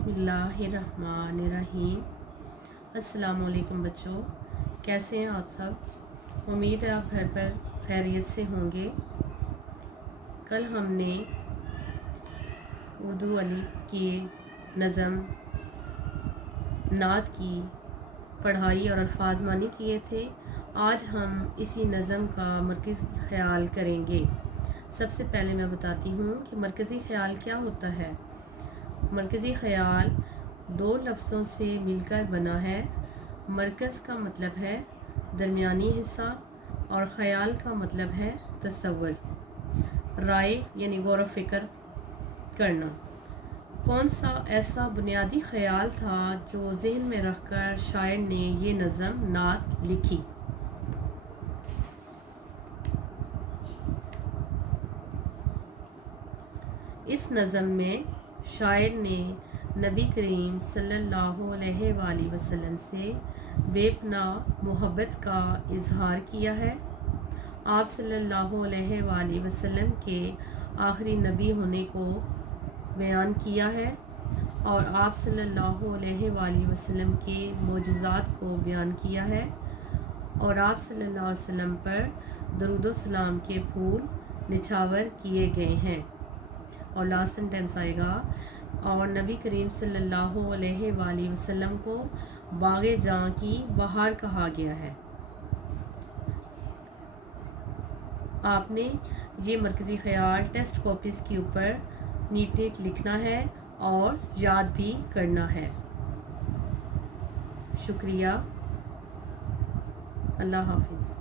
बिस्मिल्लाहिर्रहमानिर्रहीम। अस्सलाम वालेकुम बच्चों, कैसे हैं आप सब। उम्मीद है आप घर पर खैरियत से होंगे। कल हमने उर्दू अलिफ की नज़म नात की पढ़ाई और अल्फाज मानी किए थे। आज हम इसी नज़म का मरकज़ी ख़याल करेंगे। सबसे पहले मैं बताती हूँ कि मरकज़ी ख़याल क्या होता है। मरकज़ी ख़याल दो लफ्ज़ों से मिलकर बना है। मरकज़ का मतलब है दरमियानी हिस्सा और ख़याल का मतलब है तसव्वुर, राय यानी गौर व फिक्र करना। कौन सा ऐसा बुनियादी ख़याल था जो ज़हन में रखकर शायर ने ये नज़म नात लिखी। इस नज़म में शायर ने नबी करीम सल्लल्लाहु अलैहि वसल्लम से बेपनाह मोहब्बत का इजहार किया है। आप सल्लल्लाहु अलैहि वसल्लम के आखिरी नबी होने को बयान किया है और आप सल्लल्लाहु अलैहि वसल्लम के मोजज़ात को बयान किया है और आप सल्लल्लाहु अलैहि वसल्लम पर दरूद व सलाम के फूल निछावर किए गए हैं। और लास्ट सेंटेंस आएगा और नबी करीम सल्लल्लाहु अलैहि वसल्लम को बाग़े जां की बहार कहा गया है। आपने ये मरकज़ी ख़याल टेस्ट कॉपीज़ के ऊपर नीट लिखना है और याद भी करना है। शुक्रिया, अल्लाह हाफ़िज़।